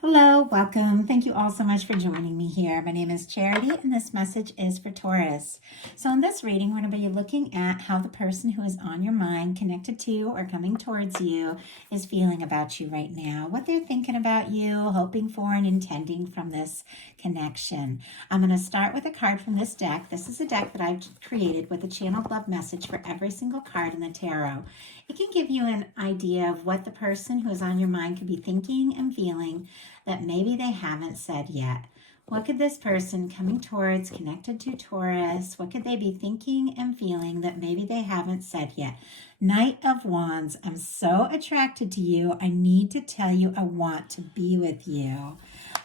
Hello, welcome. Thank you all so much for joining me here. My name is Charity, and this message is for Taurus. So in this reading, we're going to be looking at how the person who is on your mind, connected to or coming towards you, is feeling about you right now, what they're thinking about you, hoping for, and intending from this connection. I'm going to start with a card from this deck. This is a deck that I've created with a channeled love message for every single card in the tarot. It can give you an idea of what the person who is on your mind could be thinking and feeling that maybe they haven't said yet. What could this person coming towards, connected to Taurus, what could they be thinking and feeling that maybe they haven't said yet? Knight of Wands, I'm so attracted to you. I need to tell you I want to be with you.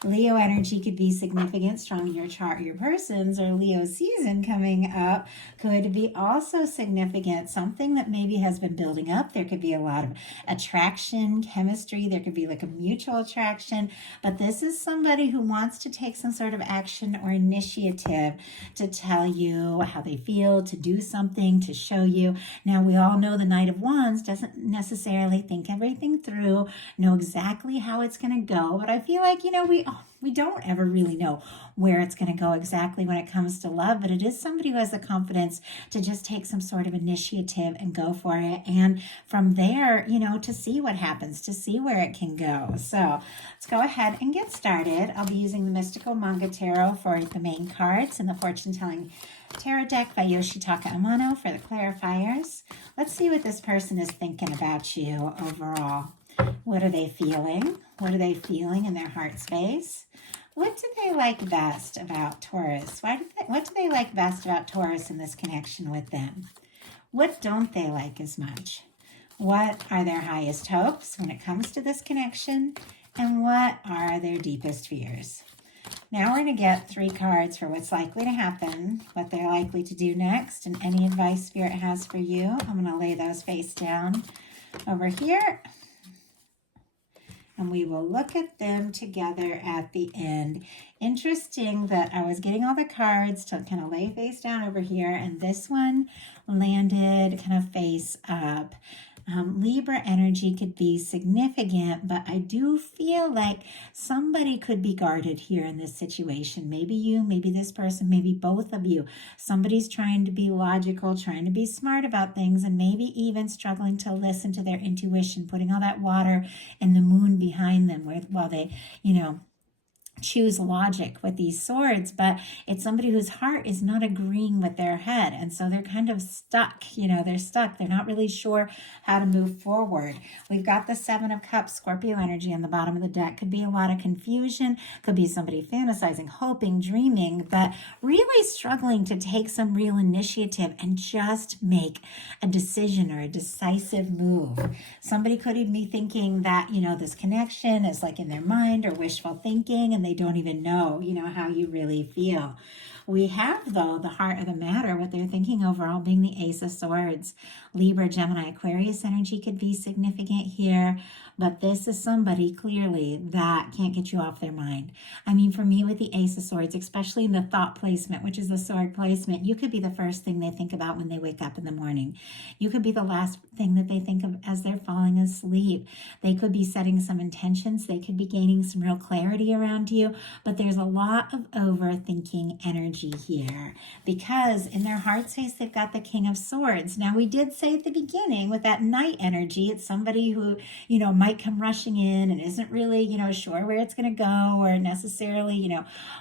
Leo energy could be significant, strong in your chart, your person's, or Leo season coming up could be also significant. Something that maybe has been building up. There could be a lot of attraction, chemistry. There could be like a mutual attraction. But this is somebody who wants to take some sort of action or initiative to tell you how they feel, to do something, to show you. Now, we all know the Knight of Wands doesn't necessarily think everything through, know exactly how it's going to go. But I feel like, we don't ever really know where it's going to go exactly when it comes to love, but it is somebody who has the confidence to just take some sort of initiative and go for it. And from there, to see what happens, to see where it can go. So let's go ahead and get started. I'll be using the Mystical Manga Tarot for the main cards and the Fortune Telling Tarot deck by Yoshitaka Amano for the clarifiers. Let's see what this person is thinking about you overall. What are they feeling? What are they feeling in their heart space? What do they like best about Taurus? What do they like best about Taurus in this connection with them? What don't they like as much? What are their highest hopes when it comes to this connection? And what are their deepest fears? Now we're going to get 3 cards for what's likely to happen, what they're likely to do next, and any advice Spirit has for you. I'm going to lay those face down over here. And we will look at them together at the end. Interesting that I was getting all the cards to kind of lay face down over here, and this one landed kind of face up. Libra energy could be significant, but I do feel like somebody could be guarded here in this situation. Maybe you, maybe this person, maybe both of you. Somebody's trying to be logical, trying to be smart about things, and maybe even struggling to listen to their intuition, putting all that water and the moon behind them while they, choose logic with these swords, but it's somebody whose heart is not agreeing with their head, and so they're kind of stuck. They're stuck. They're not really sure how to move forward. We've got the 7 of Cups, Scorpio energy on the bottom of the deck. Could be a lot of confusion, could be somebody fantasizing, hoping, dreaming, but really struggling to take some real initiative and just make a decision or a decisive move. Somebody could even be thinking that, this connection is like in their mind or wishful thinking, and they don't even know, how you really feel. We have, though, the heart of the matter, what they're thinking overall being the Ace of Swords. Libra, Gemini, Aquarius energy could be significant here, but this is somebody clearly that can't get you off their mind. I mean, for me with the Ace of Swords, especially in the thought placement, which is the sword placement, you could be the first thing they think about when they wake up in the morning. You could be the last thing that they think of as they're falling asleep. They could be setting some intentions. They could be gaining some real clarity around you, but there's a lot of overthinking energy here because in their heart space, they've got the King of Swords. Now, we did say at the beginning with that Knight energy, it's somebody who, might come rushing in and isn't really, sure where it's going to go or necessarily,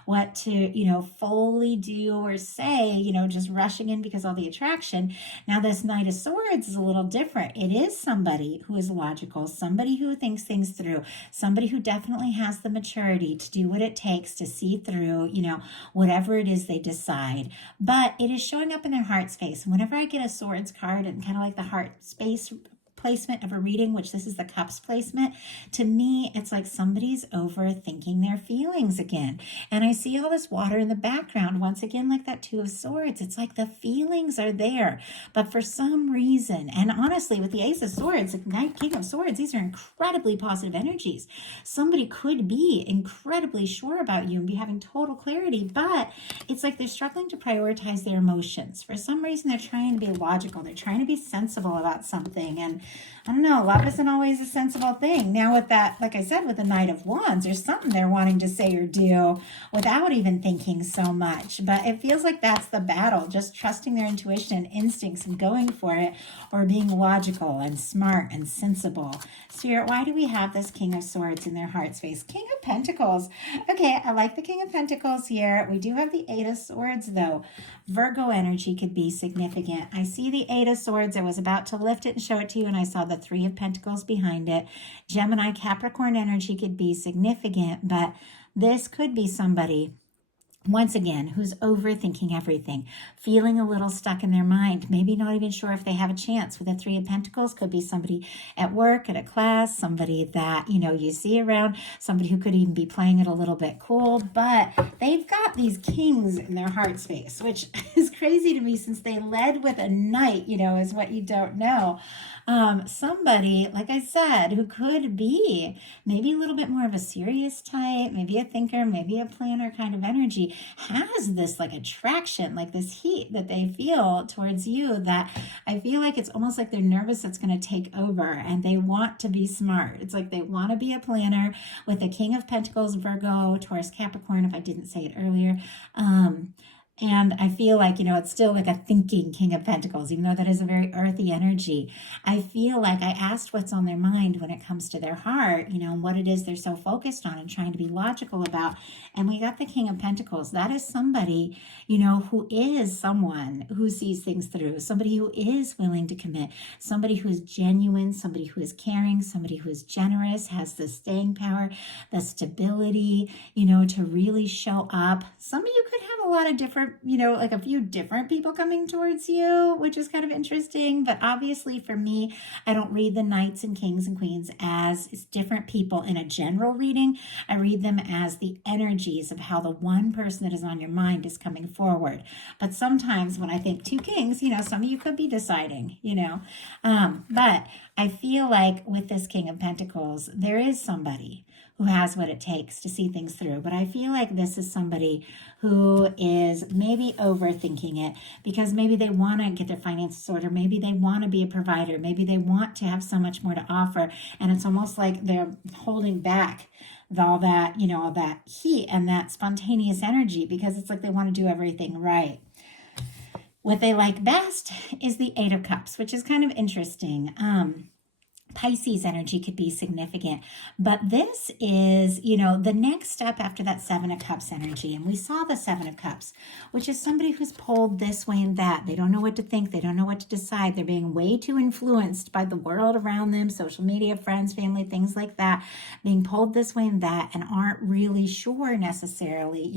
what to, fully do or say, just rushing in because all the attraction. Now, this Knight of Swords is a little different. It is somebody who is logical, somebody who thinks things through, somebody who definitely has the maturity to do what it takes to see through, whatever it is they decide. But it is showing up in their heart space. Whenever I get a Swords card and kind of like the heart space placement of a reading, which this is the Cups placement, to me, it's like somebody's overthinking their feelings again. And I see all this water in the background, once again, like that 2 of Swords. It's like the feelings are there, but for some reason, and honestly, with the Ace of Swords, the King of Swords, these are incredibly positive energies. Somebody could be incredibly sure about you and be having total clarity, but it's like they're struggling to prioritize their emotions. For some reason, they're trying to be logical. They're trying to be sensible about something, and I don't know, love isn't always a sensible thing. Now with that, like I said, with the Knight of Wands, there's something they're wanting to say or do without even thinking so much. But it feels like that's the battle, just trusting their intuition and instincts and going for it, or being logical and smart and sensible. Spirit, why do we have this King of Swords in their heart space? King of Pentacles. Okay, I like the King of Pentacles here. We do have the Eight of Swords though. Virgo energy could be significant. I see the Eight of Swords. I was about to lift it and show it to you, and I saw the Three of Pentacles behind it. Gemini, Capricorn energy could be significant, but this could be somebody, once again, who's overthinking everything, feeling a little stuck in their mind, maybe not even sure if they have a chance. With the Three of Pentacles, could be somebody at work, at a class, somebody that, you see around, somebody who could even be playing it a little bit cool, but they've got these kings in their heart space, which is crazy to me since they led with a knight, is what you don't know. Somebody, like I said, who could be maybe a little bit more of a serious type, maybe a thinker, maybe a planner kind of energy, has this like attraction, like this heat that they feel towards you, that I feel like it's almost like they're nervous it's going to take over, and they want to be smart. It's like they want to be a planner with the King of Pentacles, Virgo, Taurus, Capricorn, if I didn't say it earlier. And I feel like, it's still like a thinking King of Pentacles, even though that is a very earthy energy. I feel like I asked what's on their mind when it comes to their heart, what it is they're so focused on and trying to be logical about. And we got the King of Pentacles. That is somebody, who is someone who sees things through, somebody who is willing to commit, somebody who is genuine, somebody who is caring, somebody who is generous, has the staying power, the stability, to really show up. Some of you could have a lot of different, like a few different people coming towards you, which is kind of interesting. But obviously for me, I don't read the knights and kings and queens as different people in a general reading. I read them as the energies of how the one person that is on your mind is coming forward. But sometimes when I think two kings, some of you could be deciding, but I feel like with this King of Pentacles, there is somebody who has what it takes to see things through. But I feel like this is somebody who is maybe overthinking it, because maybe they want to get their finances ordered. Maybe they want to be a provider. Maybe they want to have so much more to offer. And it's almost like they're holding back all that, all that heat and that spontaneous energy, because it's like they want to do everything right. What they like best is the Eight of Cups, which is kind of interesting. Pisces energy could be significant, but this is, the next step after that Seven of Cups energy. And we saw the Seven of Cups, which is somebody who's pulled this way and that. They don't know what to think. They don't know what to decide. They're being way too influenced by the world around them, social media, friends, family, things like that, being pulled this way and that, and aren't really sure necessarily,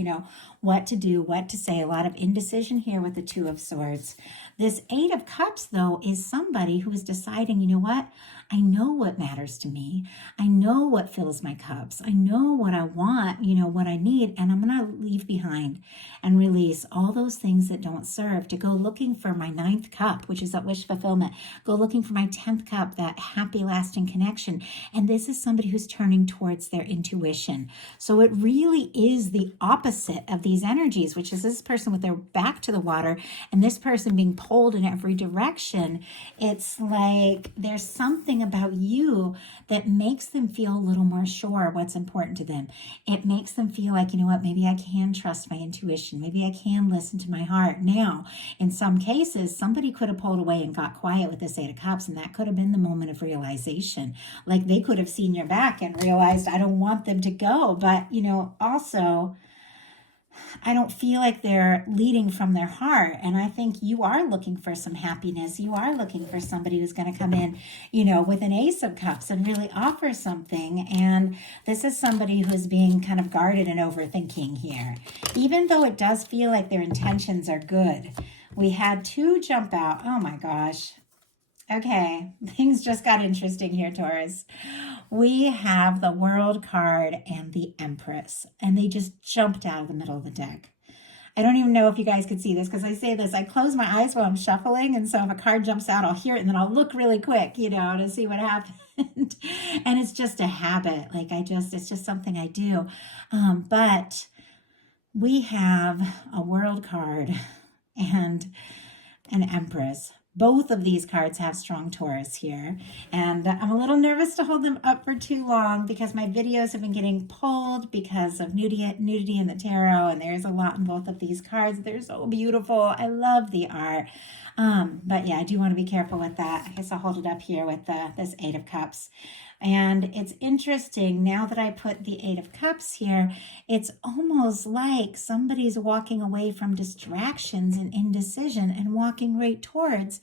what to do, what to say. A lot of indecision here with the Two of Swords. This Eight of Cups, though, is somebody who is deciding, what? I know what matters to me. I know what fills my cups. I know what I want, what I need, and I'm going to leave behind and release all those things that don't serve, to go looking for my ninth cup, which is that wish fulfillment. Go looking for my 10th cup, that happy, lasting connection. And this is somebody who's turning towards their intuition. So it really is the opposite of these energies, which is this person with their back to the water and this person being pulled in every direction. It's like there's something about you that makes them feel a little more sure what's important to them. It makes them feel like, maybe I can trust my intuition. Maybe I can listen to my heart. Now, in some cases, somebody could have pulled away and got quiet with this Eight of Cups, and that could have been the moment of realization. Like they could have seen your back and realized, I don't want them to go. But, also, I don't feel like they're leading from their heart. And I think you are looking for some happiness. You are looking for somebody who's going to come in, with an Ace of Cups and really offer something. And this is somebody who's being kind of guarded and overthinking here, even though it does feel like their intentions are good. We had two jump out. Oh my gosh. Okay, things just got interesting here, Taurus. We have the World card and the Empress, and they just jumped out of the middle of the deck. I don't even know if you guys could see this, because I say this, I close my eyes while I'm shuffling, and so if a card jumps out, I'll hear it, and then I'll look really quick, to see what happened. And it's just a habit. It's just something I do. But we have a World card and an Empress. Both of these cards have strong Taurus here, and I'm a little nervous to hold them up for too long because my videos have been getting pulled because of nudity in the tarot, and there's a lot in both of these cards. They're so beautiful. I love the art. But yeah, I do want to be careful with that. I guess I'll hold it up here with this Eight of Cups. And it's interesting, now that I put the Eight of Cups here, it's almost like somebody's walking away from distractions and indecision and walking right towards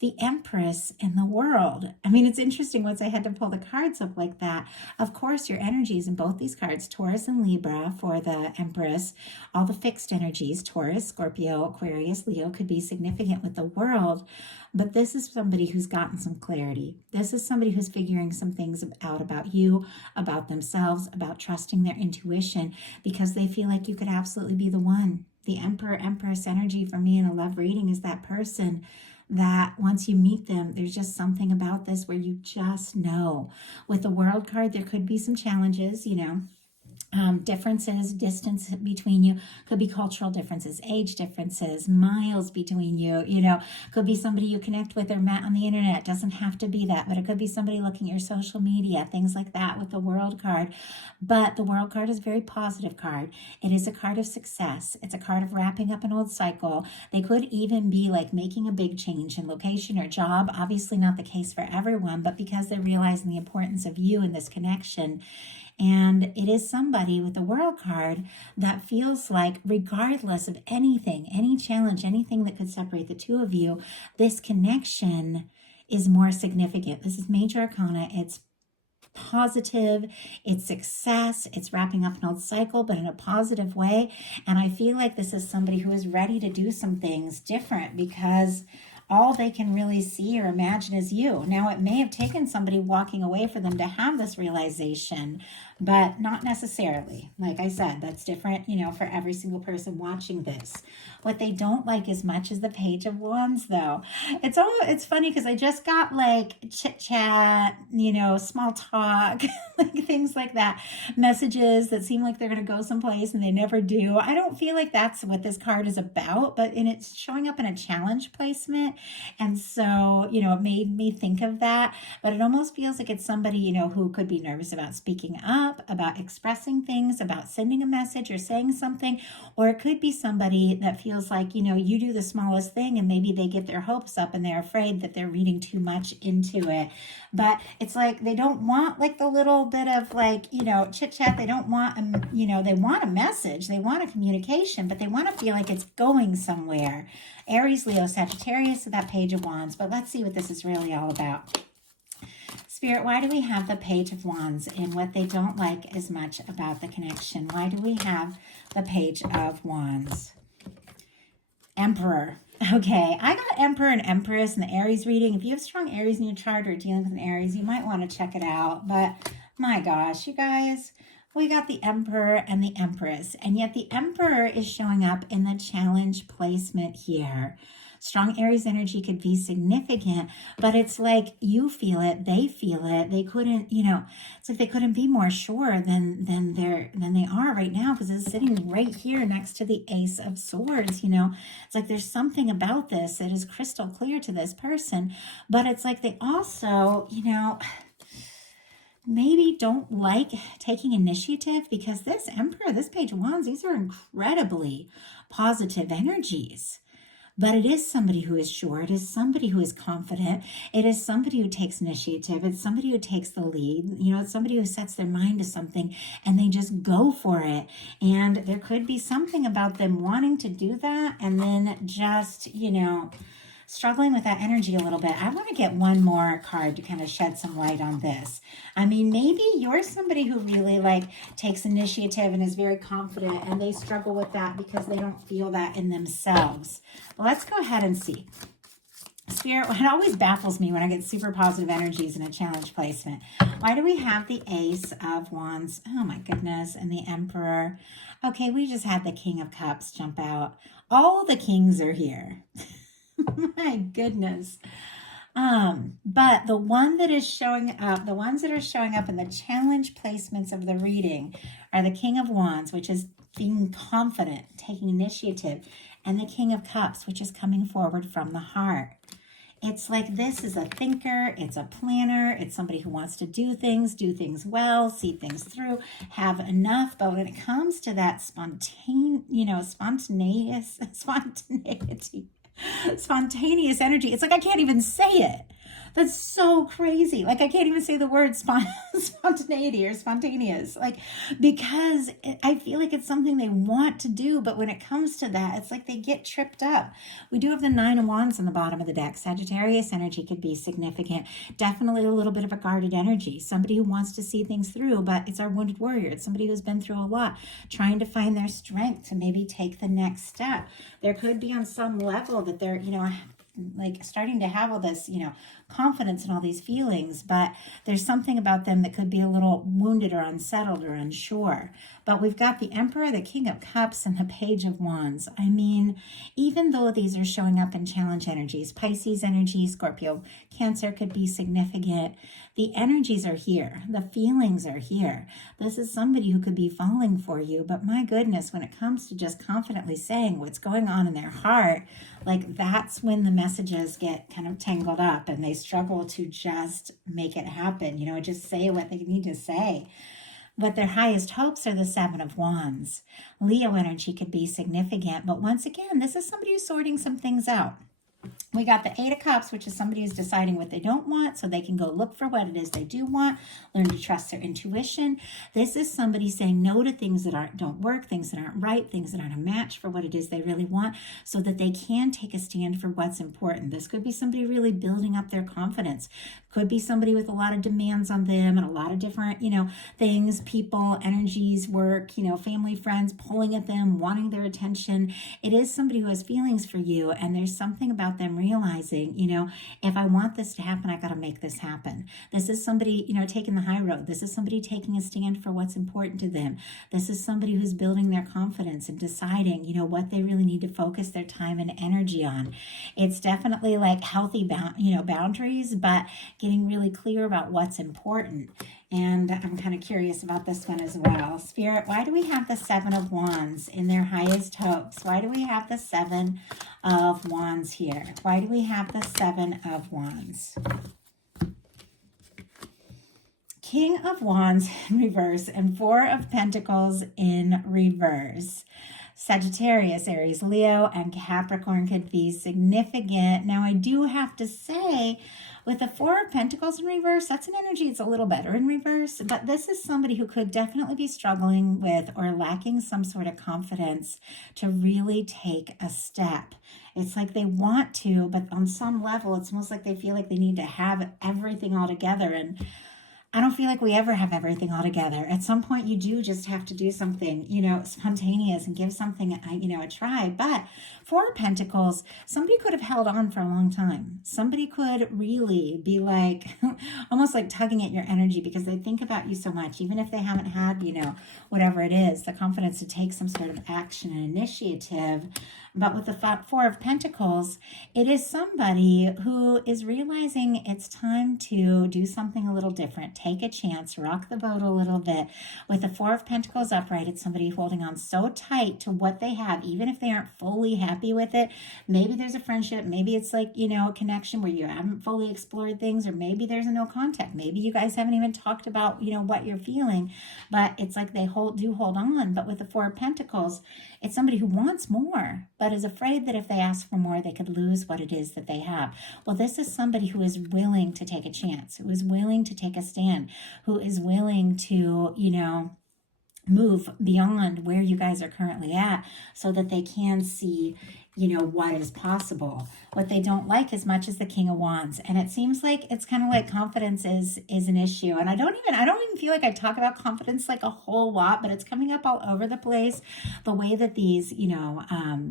the Empress in the world. I mean, it's interesting once I had to pull the cards up like that. Of course, your energies in both these cards, Taurus and Libra for the Empress, all the fixed energies, Taurus, Scorpio, Aquarius, Leo, could be significant with the world. But this is somebody who's gotten some clarity. This is somebody who's figuring some things out about you, about themselves, about trusting their intuition, because they feel like you could absolutely be the one. The Emperor, Empress energy for me in a love reading is that person that once you meet them, there's just something about this where you just know. With the World card, there could be some challenges, differences, distance between you, could be cultural differences, age differences, miles between you, could be somebody you connect with or met on the internet. It doesn't have to be that, but it could be somebody looking at your social media, things like that with the World card. But the World card is a very positive card. It is a card of success. It's a card of wrapping up an old cycle. They could even be like making a big change in location or job. Obviously not the case for everyone, but because they're realizing the importance of you in this connection. And it is somebody with the World card that feels like regardless of anything, any challenge, anything that could separate the two of you, this connection is more significant. This is major arcana. It's positive, it's success, it's wrapping up an old cycle, but in a positive way. And I feel like this is somebody who is ready to do some things different because all they can really see or imagine is you. Now, it may have taken somebody walking away for them to have this realization, but not necessarily. Like I said, that's different, for every single person watching this. What they don't like as much is the Page of Wands, though. It's funny because I just got like chit chat, small talk, like things like that, messages that seem like they're going to go someplace and they never do. I don't feel like that's what this card is about, but it's showing up in a challenge placement. And so, it made me think of that, but it almost feels like it's somebody, who could be nervous about speaking up, about expressing things, about sending a message or saying something, or it could be somebody that feels like, you do the smallest thing and maybe they get their hopes up and they're afraid that they're reading too much into it. But it's like they don't want like the little bit of like, chit chat. They don't want, they want a message, they want a communication, but they want to feel like it's going somewhere. Aries, Leo, Sagittarius, so that Page of Wands. But let's see what this is really all about. Spirit, why do we have the Page of Wands in what they don't like as much about the connection? Why do we have the Page of Wands? Emperor. Okay, I got Emperor and Empress in the Aries reading. If you have strong Aries in your chart or dealing with an Aries, you might want to check it out. But my gosh, you guys, we got the Emperor and the Empress. And yet the Emperor is showing up in the challenge placement here. Strong Aries energy could be significant, but it's like you feel it, they feel it. They couldn't, it's like they couldn't be more sure than they are right now because it's sitting right here next to the Ace of Swords. It's like there's something about this that is crystal clear to this person, but it's like they also, maybe don't like taking initiative because this Emperor, this Page of Wands, these are incredibly positive energies. But it is somebody who is sure. It is somebody who is confident. It is somebody who takes initiative. It's somebody who takes the lead. It's somebody who sets their mind to something and they just go for it. And there could be something about them wanting to do that and then just, struggling with that energy a little bit. I want to get one more card to kind of shed some light on this. I mean, maybe you're somebody who really takes initiative and is very confident and they struggle with that because they don't feel that in themselves. Well, let's go ahead and see. Spirit, it always baffles me when I get super positive energies in a challenge placement. Why do we have the Ace of Wands? Oh my goodness. And the Emperor. Okay, we just had the King of Cups jump out. All the kings are here. My goodness. But the one that is showing up, the ones that are showing up in the challenge placements of the reading are the King of Wands, which is being confident, taking initiative, and the King of Cups, which is coming forward from the heart. It's like this is a thinker, it's a planner, it's somebody who wants to do things well, see things through, have enough. But when it comes to that spontaneous energy, it's like I can't even say it. That's so crazy. Like I can't even say the word spontaneity or spontaneous, like, because I feel like it's something they want to do, but when it comes to that, it's like they get tripped up. We do have the 9 of Wands on the bottom of the deck. Sagittarius energy could be significant. Definitely a little bit of a guarded energy. Somebody who wants to see things through, but it's our wounded warrior. It's somebody who's been through a lot, trying to find their strength to maybe take the next step. There could be on some level that they're, like starting to have all this, confidence and all these feelings, but there's something about them that could be a little wounded or unsettled or unsure. But we've got the Emperor, the King of Cups, and the Page of Wands. I mean, even though these are showing up in challenge energies, Pisces energy, Scorpio, Cancer could be significant. The energies are here. The feelings are here. This is somebody who could be falling for you, but my goodness, when it comes to just confidently saying what's going on in their heart, like that's when the messages get kind of tangled up and they struggle to just make it happen, just say what they need to say. But their highest hopes are the 7 of Wands. Leo energy could be significant, but once again, this is somebody who's sorting some things out. We got the 8 of Cups, which is somebody who's deciding what they don't want so they can go look for what it is they do want, learn to trust their intuition. This is somebody saying no to things that don't work, things that aren't right, things that aren't a match for what it is they really want, so that they can take a stand for what's important. This could be somebody really building up their confidence. Could be somebody with a lot of demands on them and a lot of different, things, people, energies, work, family, friends pulling at them, wanting their attention. It is somebody who has feelings for you, and there's something about them realizing, if I want this to happen, I got to make this happen. This is somebody, taking the high road. This is somebody taking a stand for what's important to them. This is somebody who's building their confidence and deciding, what they really need to focus their time and energy on. It's definitely like healthy, boundaries, but getting really clear about what's important. And I'm kind of curious about this one as well. Spirit, why do we have the 7 of Wands in their highest hopes? Why do we have the 7 of Wands here? Why do we have the 7 of Wands? King of Wands in reverse and 4 of Pentacles in reverse. Sagittarius, Aries, Leo, and Capricorn could be significant. Now, I do have to say, with the 4 of Pentacles in reverse, that's an energy that's a little better in reverse, but this is somebody who could definitely be struggling with or lacking some sort of confidence to really take a step. It's like they want to, but on some level, it's almost like they feel like they need to have everything all together, and I don't feel like we ever have everything all together. At some point, you do just have to do something, spontaneous and give something, a try. But 4 of Pentacles, somebody could have held on for a long time. Somebody could really be like, almost like tugging at your energy because they think about you so much, even if they haven't had, whatever it is, the confidence to take some sort of action and initiative. But with the 4 of Pentacles, it is somebody who is realizing it's time to do something a little different, take a chance, rock the boat a little bit. With the 4 of Pentacles upright, it's somebody holding on so tight to what they have, even if they aren't fully happy with it. Maybe there's a friendship, maybe it's like, a connection where you haven't fully explored things, or maybe there's a no contact. Maybe you guys haven't even talked about, what you're feeling, but it's like they hold on. But with the 4 of Pentacles, it's somebody who wants more, but is afraid that if they ask for more, they could lose what it is that they have. Well, this is somebody who is willing to take a chance, who is willing to take a stand, who is willing to, move beyond where you guys are currently at so that they can see, what is possible. What they don't like as much as the King of Wands. And it seems like it's kind of like confidence is an issue. And I don't even feel like I talk about confidence like a whole lot, but it's coming up all over the place. The way that these,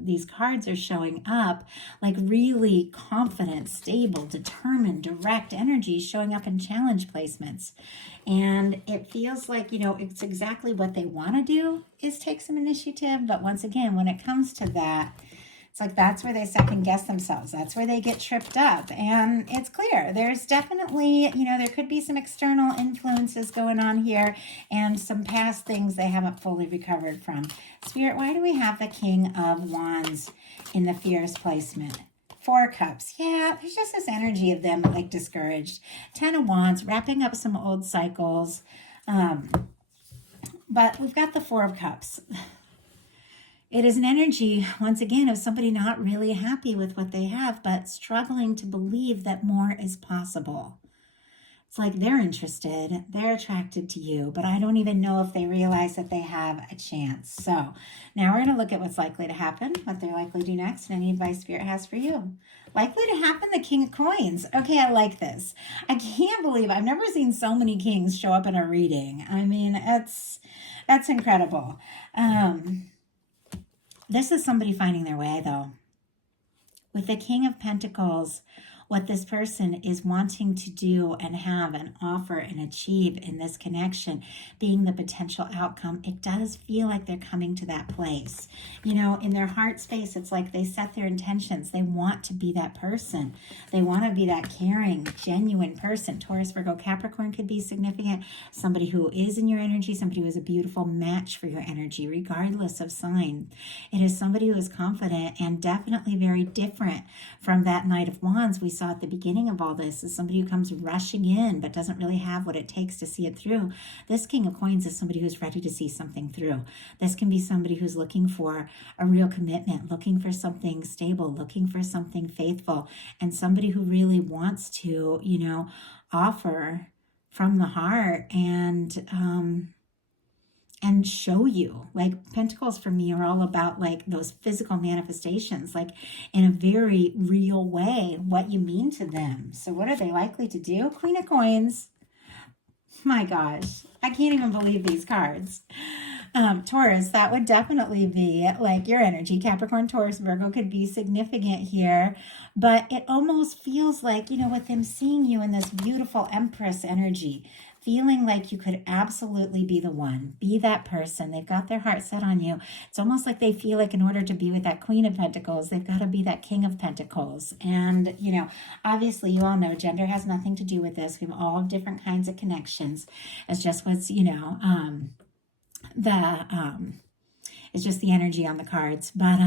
these cards are showing up, like really confident, stable, determined, direct energy showing up in challenge placements. And it feels like, it's exactly what they want to do is take some initiative. But once again, when it comes to that, it's like that's where they second guess themselves. That's where they get tripped up. And it's clear there's definitely, there could be some external influences going on here and some past things they haven't fully recovered from. Spirit, why do we have the King of Wands in the fierce placement? Four of Cups. Yeah, there's just this energy of them like discouraged. 10 of Wands, wrapping up some old cycles. But we've got the Four of Cups. It is an energy, once again, of somebody not really happy with what they have, but struggling to believe that more is possible. It's like they're interested, they're attracted to you, but I don't even know if they realize that they have a chance. So now we're going to look at what's likely to happen, what they're likely to do next, and any advice Spirit has for you. Likely to happen, the King of Coins. Okay, I like this. I can't believe I've never seen so many kings show up in a reading. I mean, that's incredible. This is somebody finding their way, though. With the King of Pentacles, what this person is wanting to do and have and offer and achieve in this connection being the potential outcome, it does feel like they're coming to that place. You know, in their heart space, it's like they set their intentions. They want to be that person. They want to be that caring, genuine person. Taurus, Virgo, Capricorn could be significant. Somebody who is in your energy, somebody who is a beautiful match for your energy, regardless of sign. It is somebody who is confident and definitely very different from that Knight of Wands we saw at the beginning of all this. Is somebody who comes rushing in but doesn't really have what it takes to see it through. This King of Coins is somebody who's ready to see something through. This can be somebody who's looking for a real commitment, looking for something stable, looking for something faithful, and somebody who really wants to, you know, offer from the heart and show you. Like, Pentacles for me are all about like those physical manifestations, like in a very real way, what you mean to them. So what are they likely to do? Queen of Coins. My gosh, I can't even believe these cards. Taurus, that would definitely be like your energy. Capricorn, Taurus, Virgo could be significant here, but it almost feels like, you know, with them seeing you in this beautiful Empress energy, feeling like you could absolutely be the one, be that person. They've got their heart set on you. It's almost like they feel like in order to be with that Queen of Pentacles, they've got to be that King of Pentacles. And, you know, obviously you all know gender has nothing to do with this. We have all different kinds of connections. It's just what's, you know, it's just the energy on the cards. But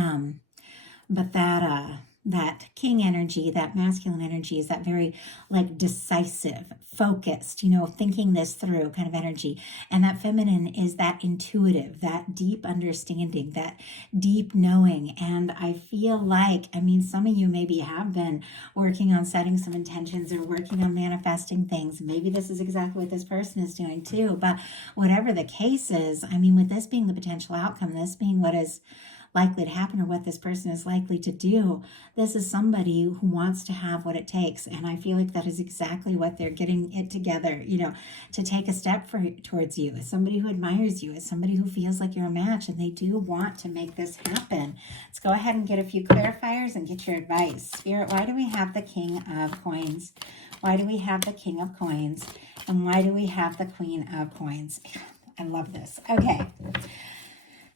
that king energy, that masculine energy, is that very like decisive, focused, you know, thinking this through kind of energy. And that feminine is that intuitive, that deep understanding, that deep knowing. And I feel like, I mean, some of you maybe have been working on setting some intentions or working on manifesting things. Maybe this is exactly what this person is doing too. But whatever the case is, I mean, with this being the potential outcome, this being what is likely to happen or what this person is likely to do, this is somebody who wants to have what it takes. And I feel like that is exactly what they're getting it together, you know, to take a step towards you. As somebody who admires you, as somebody who feels like you're a match, and they do want to make this happen. Let's go ahead and get a few clarifiers and get your advice. Spirit, why do we have the King of Coins? Why do we have the King of Coins? And why do we have the Queen of Coins? I love this. Okay.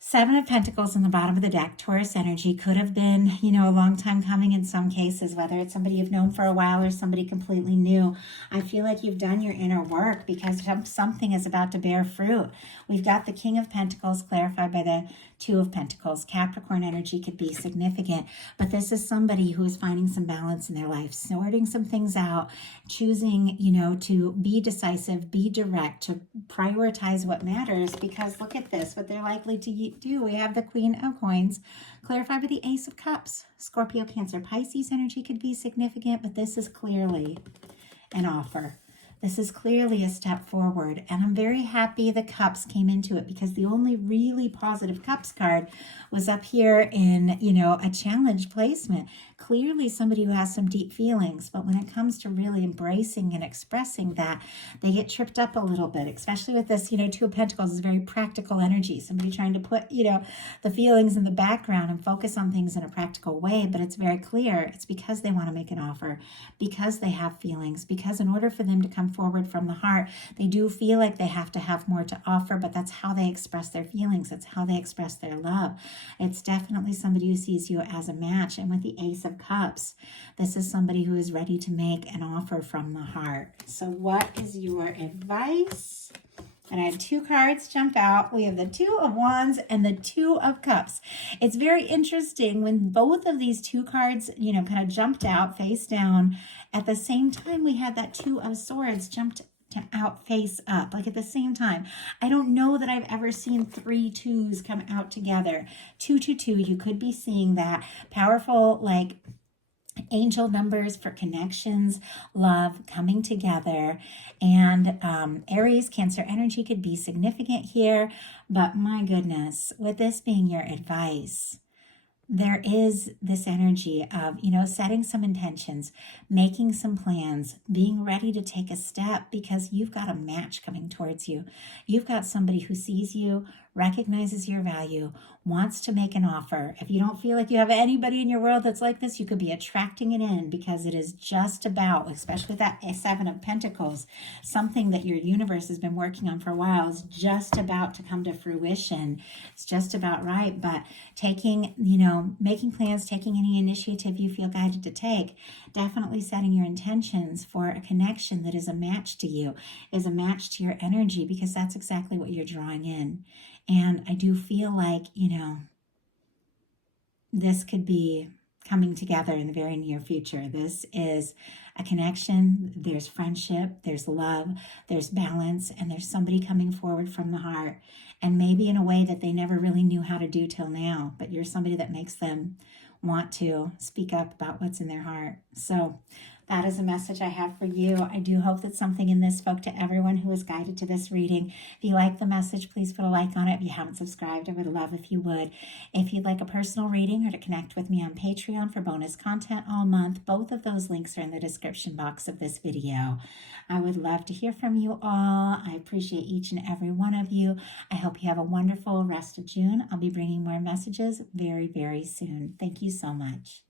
Seven of Pentacles in the bottom of the deck. Taurus energy could have been, you know, a long time coming in some cases, whether it's somebody you've known for a while or somebody completely new. I feel like you've done your inner work because something is about to bear fruit. We've got the King of Pentacles clarified by the Two of Pentacles. Capricorn energy could be significant, but this is somebody who is finding some balance in their life, sorting some things out, choosing, you know, to be decisive, be direct, to prioritize what matters. Because look at this, what they're likely to do. We have the Queen of Coins clarified by the Ace of Cups. Scorpio, Cancer, Pisces energy could be significant, but this is clearly an offer. This is clearly a step forward, and I'm very happy the Cups came into it, because the only really positive Cups card was up here in, you know, a challenge placement. Clearly somebody who has some deep feelings, but when it comes to really embracing and expressing that, they get tripped up a little bit, especially with this, you know, Two of Pentacles is very practical energy. Somebody trying to put, you know, the feelings in the background and focus on things in a practical way, but it's very clear it's because they want to make an offer, because they have feelings, because in order for them to come forward from the heart, they do feel like they have to have more to offer, but that's how they express their feelings. That's how they express their love. It's definitely somebody who sees you as a match. And with the Ace of Cups, this is somebody who is ready to make an offer from the heart. So what is your advice And I had 2 cards jump out. We have the 2 of Wands and the 2 of Cups. It's very interesting when both of these 2 cards, kind of jumped out face down. At the same time, we had that 2 of Swords jumped out face up, like at the same time. I don't know that I've ever seen 3 2s come out together. 2 2 2, you could be seeing that powerful, like, angel numbers for connections, love coming together. And Aries, Cancer energy could be significant here. But my goodness, with this being your advice, there is this energy of, setting some intentions, making some plans, being ready to take a step because you've got a match coming towards you. You've got somebody who sees you, recognizes your value, wants to make an offer. If you don't feel like you have anybody in your world that's like this, you could be attracting it in because it is just about, especially with that 7 of Pentacles, something that your universe has been working on for a while is just about to come to fruition. It's just about right. But taking, making plans, taking any initiative you feel guided to take, definitely setting your intentions for a connection that is a match to you, is a match to your energy, because that's exactly what you're drawing in. And I do feel like, this could be coming together in the very near future. This is a connection. There's friendship, there's love, there's balance, and there's somebody coming forward from the heart. And maybe in a way that they never really knew how to do till now, but you're somebody that makes them want to speak up about what's in their heart. So that is a message I have for you. I do hope that something in this spoke to everyone who was guided to this reading. If you like the message, please put a like on it. If you haven't subscribed, I would love if you would. If you'd like a personal reading or to connect with me on Patreon for bonus content all month, both of those links are in the description box of this video. I would love to hear from you all. I appreciate each and every one of you. I hope you have a wonderful rest of June. I'll be bringing more messages very, very soon. Thank you so much.